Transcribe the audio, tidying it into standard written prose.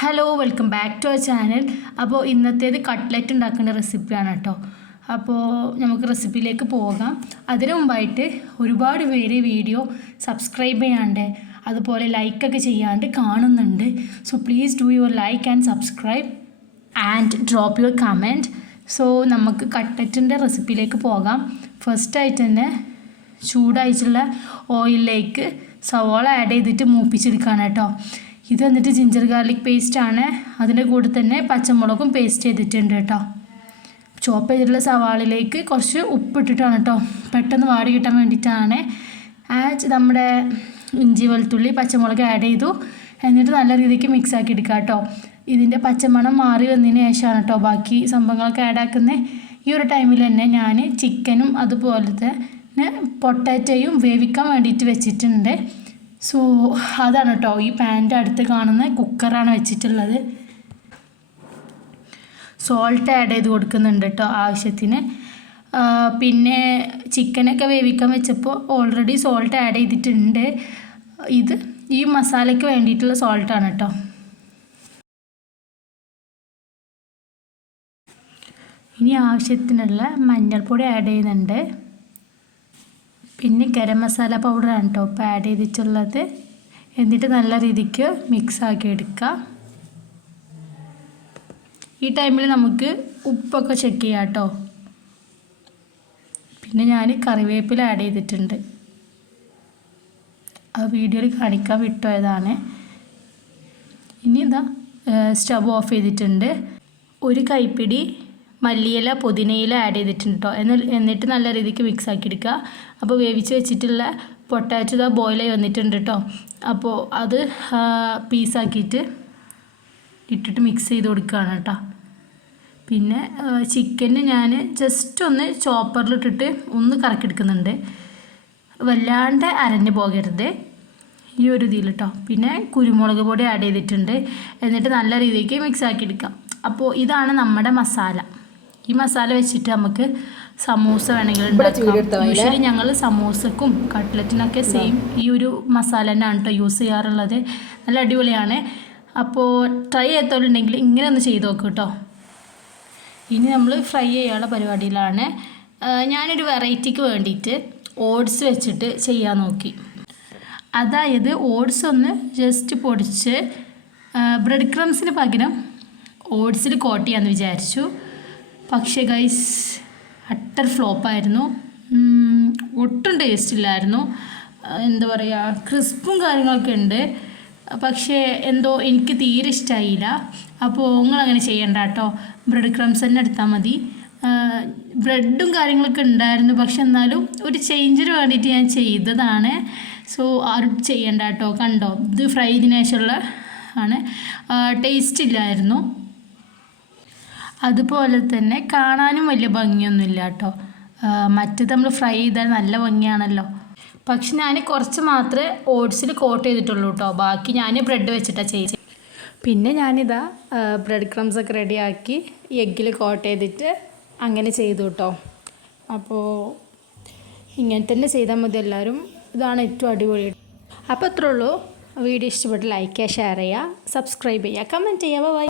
Hello welcome back to our channel. അപ്പോൾ ഇന്നത്തേത് cutlet ഉണ്ടാക്കുന്ന റെസിപ്പിയാണ് കേട്ടോ. അപ്പോൾ നമുക്ക് റെസിപ്പിയിലേക്ക് പോകാം. അതിനു മുമ്പായിട്ട് ഒരുപാട് പേര് വീഡിയോ സബ്സ്ക്രൈബ് ചെയ്യാണ്ട് അതുപോലെ ലൈക്കൊക്കെ ചെയ്യാണ്ട് കാണുന്നുണ്ട്. So please do your like and subscribe and drop your comment. So നമുക്ക് കട്ട്ലറ്റിൻ്റെ റെസിപ്പിയിലേക്ക് പോകാം. ഫസ്റ്റായിട്ട് തന്നെ ചൂടായിട്ടുള്ള ഓയിലിലേക്ക് സവാള ആഡ് ചെയ്തിട്ട് മൂപ്പിച്ചെടുക്കുകയാണ് കേട്ടോ. ഇത് എന്നിട്ട് ജിഞ്ചർ ഗാർലിക് പേസ്റ്റാണ്. അതിൻ്റെ കൂടെ തന്നെ പച്ചമുളകും പേസ്റ്റ് ചെയ്തിട്ടുണ്ട് കേട്ടോ. ചോപ്പ് ചെയ്തിട്ടുള്ള സവാളയിലേക്ക് കുറച്ച് ഉപ്പിട്ടിട്ടാണ് കേട്ടോ, പെട്ടെന്ന് വാടി കിട്ടാൻ വേണ്ടിയിട്ടാണ്. നമ്മുടെ ഇഞ്ചി വെളുത്തുള്ളി പച്ചമുളക് ആഡ് ചെയ്തു. എന്നിട്ട് നല്ല രീതിക്ക് മിക്സ് ആക്കി എടുക്കുക കേട്ടോ. ഇതിൻ്റെ പച്ചമണം മാറി വന്നതിന് ശേഷമാണ് കേട്ടോ ബാക്കി സംഭവങ്ങളൊക്കെ ആഡ് ആക്കുന്നത്. ഈ ഒരു ടൈമിൽ തന്നെ ഞാൻ ചിക്കനും അതുപോലെ തന്നെ പൊട്ടാറ്റോയും വേവിക്കാൻ വേണ്ടിയിട്ട് വെച്ചിട്ടുണ്ട്. സോ അതാണ് കേട്ടോ ഈ പാൻ്റെ അടുത്ത് കാണുന്ന കുക്കറാണ് വെച്ചിട്ടുള്ളത്. സോൾട്ട് ആഡ് ചെയ്ത് കൊടുക്കുന്നുണ്ട് കേട്ടോ ആവശ്യത്തിന്. പിന്നെ ചിക്കനൊക്കെ വേവിക്കാൻ വെച്ചപ്പോൾ ഓൾറെഡി സോൾട്ട് ആഡ് ചെയ്തിട്ടുണ്ട്. ഇത് ഈ മസാലയ്ക്ക് വേണ്ടിയിട്ടുള്ള സോൾട്ടാണ് കേട്ടോ. ഇനി ആവശ്യത്തിനുള്ള മഞ്ഞൾപ്പൊടി ആഡ് ചെയ്യുന്നുണ്ട്. പിന്നെ ഗരം മസാല പൗഡറാണ് കേട്ടോ ഇപ്പോൾ ആഡ് ചെയ്തിട്ടുള്ളത്. എന്നിട്ട് നല്ല രീതിക്ക് മിക്സ് ആക്കി എടുക്കുക. ഈ ടൈമിൽ നമുക്ക് ഉപ്പൊക്കെ ചെക്ക് ചെയ്യാം കേട്ടോ. പിന്നെ ഞാൻ കറിവേപ്പില ആഡ് ചെയ്തിട്ടുണ്ട്. ആ വീഡിയോയിൽ കാണിക്കാൻ വിട്ടുപോയതാണ്. ഇനി ഇതാ സ്റ്റവ് ഓഫ് ചെയ്തിട്ടുണ്ട്. ഒരു കൈപ്പിടി മല്ലിയില പുതിനയില ആഡ് ചെയ്തിട്ടുണ്ട് കേട്ടോ. എന്നിട്ട് നല്ല രീതിക്ക് മിക്സ് ആക്കി എടുക്കുക. അപ്പോൾ വേവിച്ച് വെച്ചിട്ടുള്ള പൊട്ടാറ്റോ ഇതാ ബോയിലായി വന്നിട്ടുണ്ട് കേട്ടോ. അപ്പോൾ അത് പീസാക്കിയിട്ട് ഇട്ടിട്ട് മിക്സ് ചെയ്ത് കൊടുക്കുകയാണ് കേട്ടോ. പിന്നെ ചിക്കന് ഞാൻ ജസ്റ്റ് ഒന്ന് ചോപ്പറിലിട്ടിട്ട് ഒന്ന് കറക്കിയെടുക്കുന്നുണ്ട്, വല്ലാണ്ട് അരഞ്ഞു പോകരുത് ഈ ഒരു ഇതിൽ കേട്ടോ. പിന്നെ കുരുമുളക് പൊടി ആഡ് ചെയ്തിട്ടുണ്ട്. എന്നിട്ട് നല്ല രീതിക്ക് മിക്സ് ആക്കി എടുക്കാം. അപ്പോൾ ഇതാണ് നമ്മുടെ മസാല. ഈ മസാല വെച്ചിട്ട് നമുക്ക് സമൂസ വേണമെങ്കിൽ ഉണ്ടാക്കാം. യൂഷ്വലി ഞങ്ങൾ സമൂസക്കും കട്ട്ലറ്റിനൊക്കെ സെയിം ഈ ഒരു മസാല തന്നെയാണ് കേട്ടോ യൂസ് ചെയ്യാറുള്ളത്. നല്ല അടിപൊളിയാണ്. അപ്പോൾ ട്രൈ ചെയ്തോളുണ്ടെങ്കിൽ ഇങ്ങനെ ഒന്ന് ചെയ്ത് നോക്കും കേട്ടോ. ഇനി നമ്മൾ ഫ്രൈ ചെയ്യാനുള്ള പരിപാടിയിലാണ്. ഞാനൊരു വെറൈറ്റിക്ക് വേണ്ടിയിട്ട് ഓട്സ് വെച്ചിട്ട് ചെയ്യാൻ നോക്കി. അതായത് ഓട്സ് ഒന്ന് ജസ്റ്റ് പൊടിച്ച് ബ്രെഡ് ക്രംസിന് പകരം ഓട്സിൽ കോട്ട് ചെയ്യാമെന്ന് വിചാരിച്ചു. പക്ഷേ ഗൈസ് അട്ടർ ഫ്ലോപ്പായിരുന്നു. ഒട്ടും ടേസ്റ്റ് ഇല്ലായിരുന്നു. എന്താ പറയുക, ക്രിസ്പും കാര്യങ്ങളൊക്കെ ഉണ്ട്, പക്ഷേ എന്തോ എനിക്ക് തീരെ ഇഷ്ടമായില്ല. അപ്പോൾ നിങ്ങളങ്ങനെ ചെയ്യണ്ട കേട്ടോ, ബ്രെഡ് ക്രംസ് തന്നെ എടുത്താൽ മതി. ബ്രെഡും കാര്യങ്ങളൊക്കെ ഉണ്ടായിരുന്നു, പക്ഷെ എന്നാലും ഒരു ചേഞ്ചിന് വേണ്ടിയിട്ട് ഞാൻ ചെയ്തതാണ്. സോ ആരും ചെയ്യണ്ട കേട്ടോ. കണ്ടോ, ഇത് ഫ്രൈ ചെയ്തതിന് ശേഷമുള്ള ആണ്. ടേസ്റ്റ് ഇല്ലായിരുന്നു. അതുപോലെ തന്നെ കാണാനും വലിയ ഭംഗിയൊന്നുമില്ല കേട്ടോ. മറ്റേത് നമ്മൾ ഫ്രൈ ചെയ്താൽ നല്ല ഭംഗിയാണല്ലോ. പക്ഷെ ഞാൻ കുറച്ച് മാത്രമേ ഓട്സിൽ കോട്ട് ചെയ്തിട്ടുള്ളൂ കേട്ടോ. ബാക്കി ഞാൻ ബ്രെഡ് വെച്ചിട്ടാണ് ചെയ്തത്. പിന്നെ ഞാനിതാ ബ്രെഡ് ക്രംസ് ഒക്കെ റെഡിയാക്കി എഗ്ഗിൽ കോട്ട് ചെയ്തിട്ട് അങ്ങനെ ചെയ്തു കേട്ടോ. അപ്പോൾ ഇങ്ങനെ തന്നെ ചെയ്താൽ മതി എല്ലാവരും. ഇതാണ് ഏറ്റവും അടിപൊളി. അപ്പോൾ അത്രേ ഉള്ളൂ. വീഡിയോ ഇഷ്ടപ്പെട്ട് ലൈക്ക് ചെയ്യുക, ഷെയർ ചെയ്യുക, സബ്സ്ക്രൈബ് ചെയ്യുക, കമൻറ്റ് ചെയ്യുക. ബൈ.